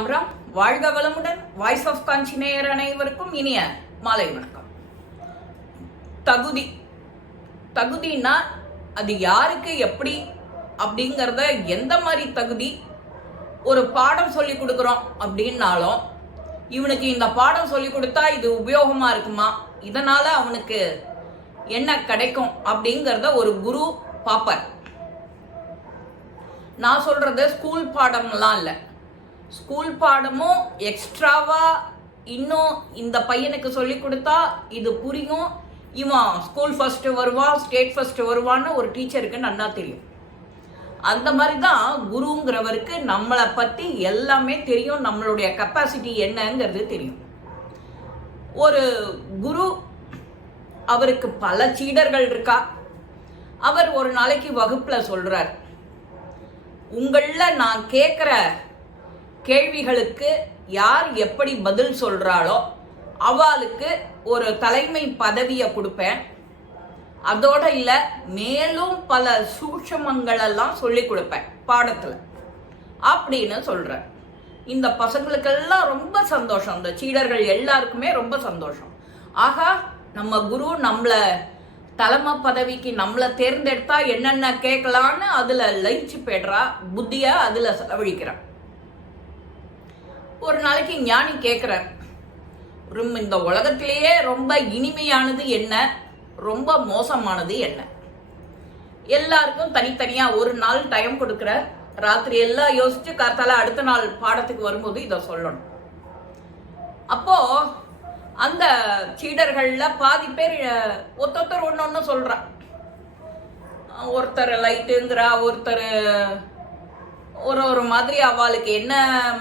ராம் ராம் வாழ்க வளமுடன் voice of காஞ்சி நேயர் அனைவருக்கும் இனிய மாலை வணக்கம். தகுதி. தகுதின்னா அது யாருக்கு எப்படி அப்படிங்கிறத எந்த மாதிரி தகுதி? ஒரு பாடம் சொல்லி கொடுக்குறோம் அப்படின்னாலும் இவனுக்கு இந்த பாடம் சொல்லி கொடுத்தா இது உபயோகமா இருக்குமா? இதனால அவனுக்கு என்ன கிடைக்கும் அப்படிங்கிறத ஒரு குரு பாப்பர் நான் சொல்றது ஸ்கூல் பாடம்லாம் இல்லை. ஸ்கூல் பாடமும் எக்ஸ்ட்ராவா இன்னும் இந்த பையனுக்கு சொல்லி கொடுத்தா இது புரியும். இவன் ஸ்கூல் ஃபர்ஸ்ட் வருவான் ஸ்டேட் ஃபர்ஸ்ட் வருவான்னு ஒரு டீச்சருக்கு நன்னா தெரியும். அந்த மாதிரி தான் குருங்கிறவருக்கு நம்மளை பற்றி எல்லாமே தெரியும். நம்மளுடைய கெப்பாசிட்டி என்னங்கிறது தெரியும். ஒரு குரு அவருக்கு பல சீடர்கள் இருக்கா? அவர் ஒரு நாளைக்கு வகுப்பில் சொல்கிறார் உங்களில் நான் கேட்குற கேள்விகளுக்கு யார் எப்படி பதில் சொல்றாளோ அவளுக்கு ஒரு தலைமை பதவியை கொடுப்பேன். அதோட இல்ல மேலும் பல சூட்சமங்கள் எல்லாம் சொல்லி கொடுப்பேன் பாடத்துல. அப்படின்னு சொல்கிறேன் இந்த பசங்களுக்கெல்லாம் ரொம்ப சந்தோஷம். இந்த சீடர்கள் எல்லாருக்குமே ரொம்ப சந்தோஷம். ஆகா நம்ம குரு நம்மள தலைமை பதவிக்கு நம்மளை தேர்ந்தெடுத்தா என்னென்ன கேட்கலான்னு அதுல லயிச்சு போயிடுறா புத்திய அதுல செலவழிக்கிறான் ஒரு நாளைக்கு ஞானி கேட்குறார் ரொம்ப இந்த உலகத்திலேயே ரொம்ப இனிமையானது என்ன? ரொம்ப மோசமானது என்ன? எல்லாருக்கும் தனித்தனியாக ஒரு நாள் டைம் கொடுக்குற ராத்திரி எல்லாம் யோசிச்சு காத்தால அடுத்த நாள் பாடத்துக்கு வரும்போது இதை சொல்லணும். அப்போ அந்த சீடர்கள்ல பாதி பேர் ஒத்தொத்தர் ஒன்று ஒன்று சொல்றா ஒருத்தர் லைட்டுங்கிறா ஒருத்தர் ஒரு ஒரு மாதிரி அவளுக்கு என்ன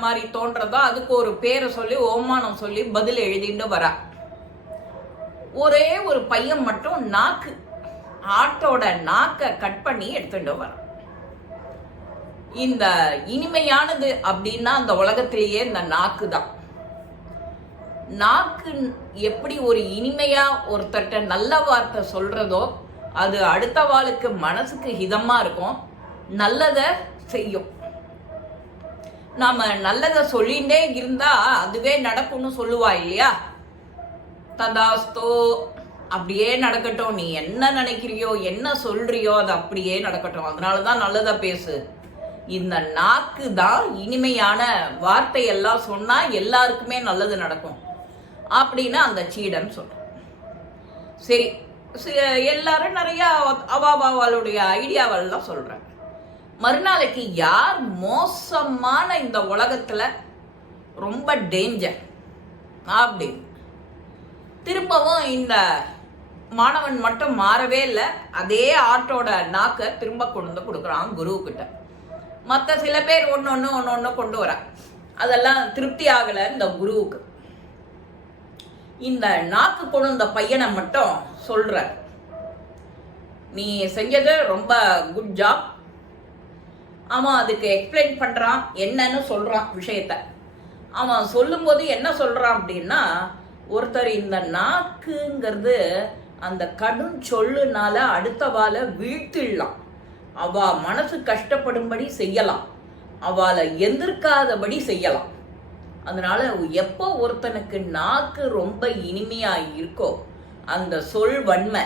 மாதிரி தோன்றதோ அதுக்கு ஒரு பேரை சொல்லி ஓமானம் சொல்லி பதில் எழுதிட்டு வரா. ஒரே ஒரு பையன் மட்டும் நாக்கு ஆட்டோட நாக்கை கட் பண்ணி எடுத்துட்டு வரான் இந்த இனிமையானது அப்படின்னா அந்த உலகத்திலேயே இந்த நாக்கு தான். நாக்கு எப்படி ஒரு இனிமையா ஒருத்தர்கிட்ட நல்ல வார்த்தை சொல்றதோ அது அடுத்த வாளுக்கு மனசுக்கு ஹிதமா இருக்கும். நல்லதை செய்யும். நாம நல்லதை சொல்லிகிட்டே இருந்தா அதுவே நடக்கும்னு சொல்லுவா இல்லையா? ததாஸ்தோ அப்படியே நடக்கட்டும். நீ என்ன நினைக்கிறியோ என்ன சொல்றியோ அது அப்படியே நடக்கட்டும். அதனால தான் நல்லதா பேசு. இந்த நாக்கு தான் இனிமையான வார்த்தையெல்லாம் சொன்னா எல்லாருக்குமே நல்லது நடக்கும். அப்படின்னு அந்த சீடன் சொல்றான் சரி எல்லாரும் நிறைய அவாவாளுடைய ஐடியாவெல்லாம் சொல்கிறேன் மறுநாளைக்கு யார் மோசமான இந்த உலகத்துல ரொம்ப டேஞ்சர் அப்படின்னு திரும்பவும் இந்த மாணவன் மட்டும் மாறவே இல்லை அதே ஆட்டோட நாக்க திரும்ப கொண்டு வந்து கொடுக்குறான் குரு கிட்ட மற்ற சில பேர் ஒன்று ஒன்று ஒன்று ஒன்று கொண்டு வர. அதெல்லாம் திருப்தி ஆகலை இந்த குருவுக்கு. இந்த நாக்கு கொண்டு வந்த பையனை மட்டும் சொல்ற நீ செஞ்சது ரொம்ப குட் ஜாப் அவன் அதுக்கு எக்ஸ்பிளைன் பண்ணுறான் என்னன்னு சொல்கிறான் விஷயத்த. அவன் சொல்லும்போது என்ன சொல்கிறான் அப்படின்னா ஒருத்தர் இந்த நாக்குங்கிறது அந்த கடும் சொல்லுனால அடுத்த வாழை வீழ்த்திடலாம். அவ மனசு கஷ்டப்படும்படி செய்யலாம். அவளை எந்திர்க்காதபடி செய்யலாம். அதனால எப்போ ஒருத்தனுக்கு நாக்கு ரொம்ப இனிமையா இருக்கோ அந்த சொல் வன்மை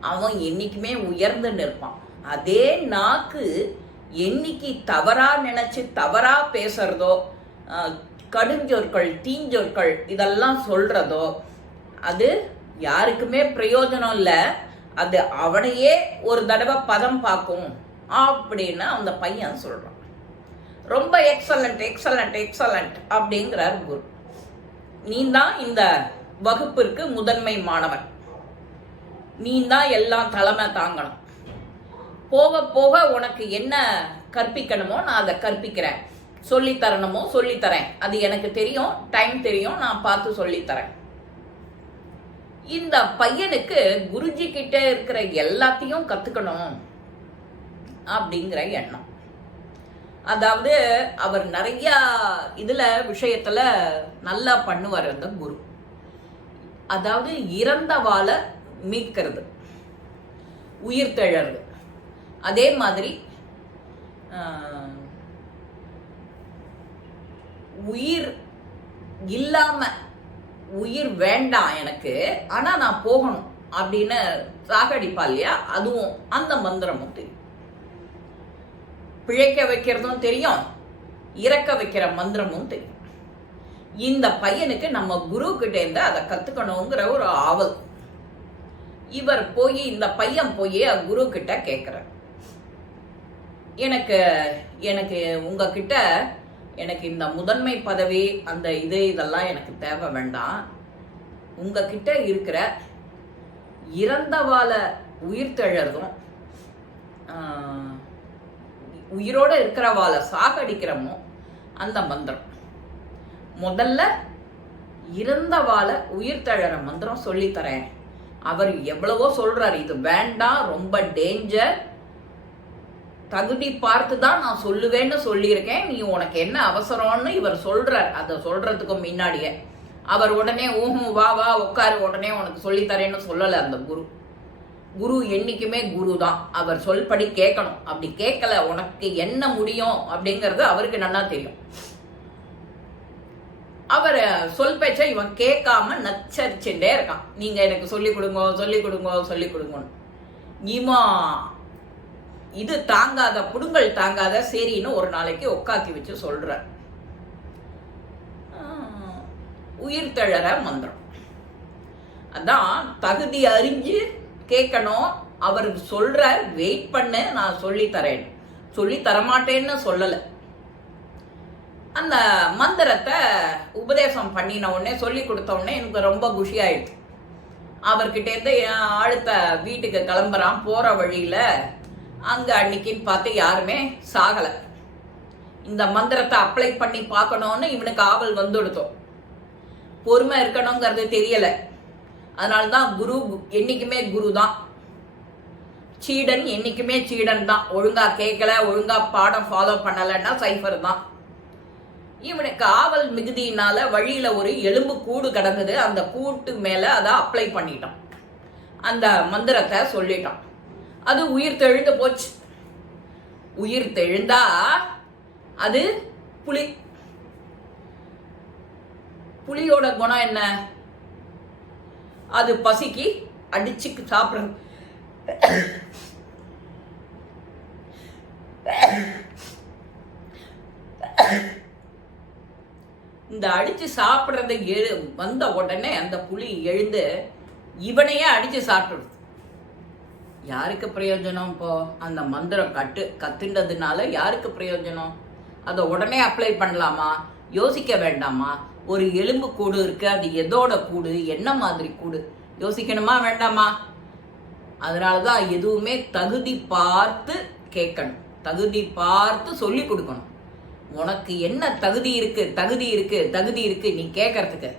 அவன் என்னைக்குமே உயர்ந்து நிற்பான். அதே நாக்கு என்னைக்கு தவறா நினைச்சு தவறா பேசுறதோ கடுஞ்சொற்கள் தீஞ்சொற்கள் இதெல்லாம் சொல்றதோ அது யாருக்குமே பிரயோஜனம் இல்லை. அது அவனையே ஒரு தடவை பதம் பார்க்கும் அப்படின்னு அந்த பையன் சொல்றான். ரொம்ப எக்ஸலண்ட் எக்ஸலண்ட் எக்ஸலண்ட் அப்படிங்கிறார் குரு. நீ தான் இந்த வகுப்பிற்கு முதன்மை மாணவன். நீ தான் எல்லாம் தலைமை தாங்கணும். போக போக உனக்கு என்ன கற்பிக்கணுமோ நான் அதை கற்பிக்கிறேன். சொல்லித் தரணுமோ சொல்லித்தரேன் அது எனக்கு தெரியும் டைம் தெரியும் நான் பார்த்து சொல்லித்தரேன் இந்த பையனுக்கு குருஜி கிட்ட இருக்கிற எல்லாத்தையும் கத்துக்கணும் அப்படிங்கிற எண்ணம். அதாவது அவர் நிறைய இதுல விஷயத்துல நல்லா பண்ணுவார் அந்த குரு. அதாவது இறந்த வாழை மீட்கிறது உயிர் தழறது. அதே மாதிரி உயிர் இல்லாம உயிர் வேண்டாம் எனக்கு ஆனா நான் போகணும் அப்படின்னு சாகடிப்பா இல்லையா? அதுவும் அந்த மந்திரமும் தெரியும் பிழைக்க வைக்கிறதும் தெரியும் இறக்க வைக்கிற மந்திரமும் தெரியும். இந்த பையனுக்கு நம்ம குரு கிட்ட இருந்து அதை கத்துக்கணுங்கிற ஒரு ஆவல். இவர் போய் இந்த பையன் போய் குரு கிட்ட கேட்கிறார் எனக்கு எனக்கு உங்ககிட்ட எனக்கு இந்த முதன்மை பதவி அந்த இது இதெல்லாம் எனக்கு தேவை வேண்டாம். உங்ககிட்ட இருக்கிற இறந்தவால உயிர் தழறதும் ஆஹ், உயிரோட இருக்கிறவாளை சாகடிக்கிறமோ அந்த மந்திரம். முதல்ல இறந்தவாளை உயிர் தழற மந்திரம் சொல்லித்தரேன். அவர் எவ்வளவோ சொல்றாரு இது வேண்டாம் ரொம்ப டேஞ்சர் தகுதி பார்த்து தான் நான் சொல்லுவேன்னு சொல்லியிருக்கேன். நீ உனக்கு என்ன அவசரம்னு இவர் சொல்றார். அதை சொல்றதுக்கு முன்னாடியே. அவர் உடனே ஊஹும் வா வா உட்காரு. உடனே உனக்கு சொல்லித்தரேன்னு சொல்லலை அந்த குரு. குரு என்னைக்குமே குரு தான் அவர் சொல்படி கேட்கணும். அப்படி கேட்கல உனக்கு என்ன முடியும்? அப்படிங்கறது அவருக்கு நல்லா தெரியும். அவர் சொல் பேச்ச இவன் கேட்காம நச்சரிச்சுட்டே இருக்கான். நீங்க எனக்கு சொல்லி கொடுங்க சொல்லி கொடுங்க சொல்லி கொடுங்கன்னு. இவன் இது தாங்காத புடுங்கல் தாங்காத சரின்னு ஒரு நாளைக்கு உட்காத்தி வச்சு சொல்கிறார் உயிர் தழற மந்திரம். அதான் தகுதி அறிஞ்சு கேட்கணும் அவர் சொல்கிறார் வெயிட் பண்ணு நான் சொல்லி தரேன். சொல்லி தரமாட்டேன்னு சொல்லலை. அந்த மந்திரத்தை உபதேசம் பண்ணின உடனே சொல்லி கொடுத்த உடனே எனக்கு ரொம்ப குஷி ஆயிடுச்சு அவர்கிட்ட இருந்து என் அடுத்த வீட்டுக்கு கிளம்புறான் போற வழியில அங்கே அன்னைக்குன்னு பார்த்து யாருமே சாகலை. இந்த மந்திரத்தை அப்ளை பண்ணி பார்க்கணும்னு இவனுக்கு ஆவல் வந்துடுத்தோம் பொறுமை இருக்கணுங்கிறது தெரியல. அதனாலதான் குரு என்னைக்குமே குரு தான் சீடன் என்றைக்குமே சீடன் தான் ஒழுங்காக கேட்கல ஒழுங்காக பாடம் ஃபாலோ பண்ணலைன்னா சைஃபர் தான் இவனுக்கு ஆவல் மிகுதியினால வழியில் ஒரு எலும்பு கூடு கிடந்தது. அந்த கூட்டு மேலே அதை அப்ளை பண்ணிட்டான். அந்த மந்திரத்தை சொல்லிட்டான். அது உயிர் தெழுந்து போச்சு. உயிர் தெழுந்தா அது புலி. புலியோட குணம் என்ன? அது பசிக்கு அடிச்சு சாப்பிடுறது இந்த அடிச்சு சாப்பிட்றத எழு வந்த உடனே அந்த புலி எழுந்து இவனையே அடிச்சு சாப்பிடுது. யாருக்கு பிரயோஜனம் இப்போ? அந்த மந்திரம் கட்டு கத்துண்டதுனால யாருக்கு பிரயோஜனம்? அதை உடனே அப்ளை பண்ணலாமா? யோசிக்க வேண்டாமா? ஒரு எலும்பு கூடு இருக்கு அது எதோட கூடு? என்ன மாதிரி கூடு? யோசிக்கணுமா வேண்டாமா? அதனாலதான் எதுவுமே தகுதி பார்த்து கேட்கணும். தகுதி பார்த்து சொல்லி கொடுக்கணும். உனக்கு என்ன தகுதி இருக்கு? தகுதி இருக்கு தகுதி இருக்கு நீ கேட்கறதுக்கு.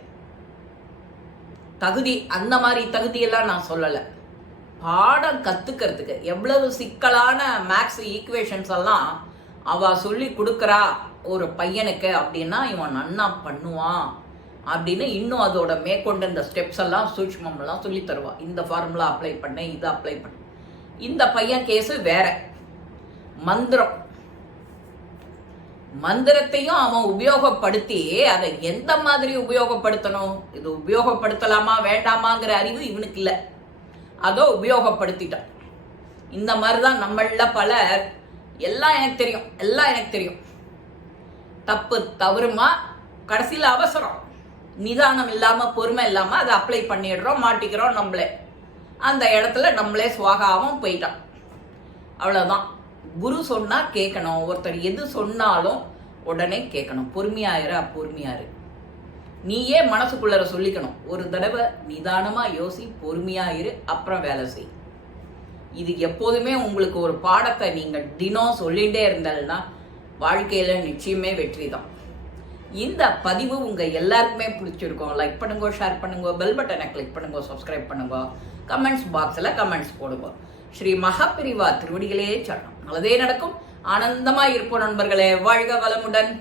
தகுதி அந்த மாதிரி தகுதியெல்லாம் நான் சொல்லலை. பாடம் கற்றுக்கிறதுக்கு எவ்வளவு சிக்கலான மேக்ஸ் ஈக்குவேஷன்ஸ் எல்லாம் அவ சொல்லி கொடுக்குறா ஒரு பையனுக்கு அப்படின்னா இவன் நன்னா பண்ணுவான் அப்படின்னு இன்னும் அதோட மேற்கொண்டு இந்த ஸ்டெப்ஸ் எல்லாம் சூட்சமெல்லாம் சொல்லி தருவா. இந்த ஃபார்முலா அப்ளை பண்ண இதை அப்ளை பண்ண. இந்த பையன் கேஸு வேற. மந்திரம். மந்திரத்தையும் அவன் உபயோகப்படுத்தி அதை எந்த மாதிரி உபயோகப்படுத்தணும்? இது உபயோகப்படுத்தலாமா வேண்டாமாங்கிற அறிவு இவனுக்கு இல்லை. அதை உபயோகப்படுத்திட்டான். இந்த மாதிரி தான் நம்மள பலர் எல்லாம் எனக்கு தெரியும் எல்லாம் எனக்கு தெரியும். தப்பு தவறுமா கடைசியில் அவசரம். நிதானம் இல்லாமல் பொறுமை இல்லாமல் அதை அப்ளை பண்ணிடுறோம் மாட்டிக்கிறோம் நம்மளே. அந்த இடத்துல நம்மளே சுவாகாவும் போயிட்டான். அவ்வளோதான் குரு சொன்னால் கேட்கணும். ஒருத்தர் எது சொன்னாலும் உடனே கேட்கணும். பொறுமையாயிரு பொறுமையாரு நீயே மனசுக்குள்ளர சொல்லிக்கணும். ஒரு தடவை நிதானமா யோசி பொறுமையாயிரு அப்புறம் வேலை செய். இது எப்போதுமே உங்களுக்கு ஒரு பாடத்தை நீங்க தினம் சொல்லிட்டே இருந்தால்னா வாழ்க்கையில நிச்சயமே வெற்றி தான். இந்த பதிவு உங்க எல்லாருக்குமே பிடிச்சிருக்கும். லைக் பண்ணுங்க ஷேர் பண்ணுங்க பெல் பட்டனை கிளிக் பண்ணுங்க சப்ஸ்கிரைப் பண்ணுங்க. கமெண்ட்ஸ் பாக்ஸ்ல கமெண்ட்ஸ் போடுங்க. ஸ்ரீ மகாபிரிவா திருவடிகளே சரணம். நல்லதே நடக்கும். ஆனந்தமா இருப்போம் நண்பர்களே. வாழ்க வளமுடன்.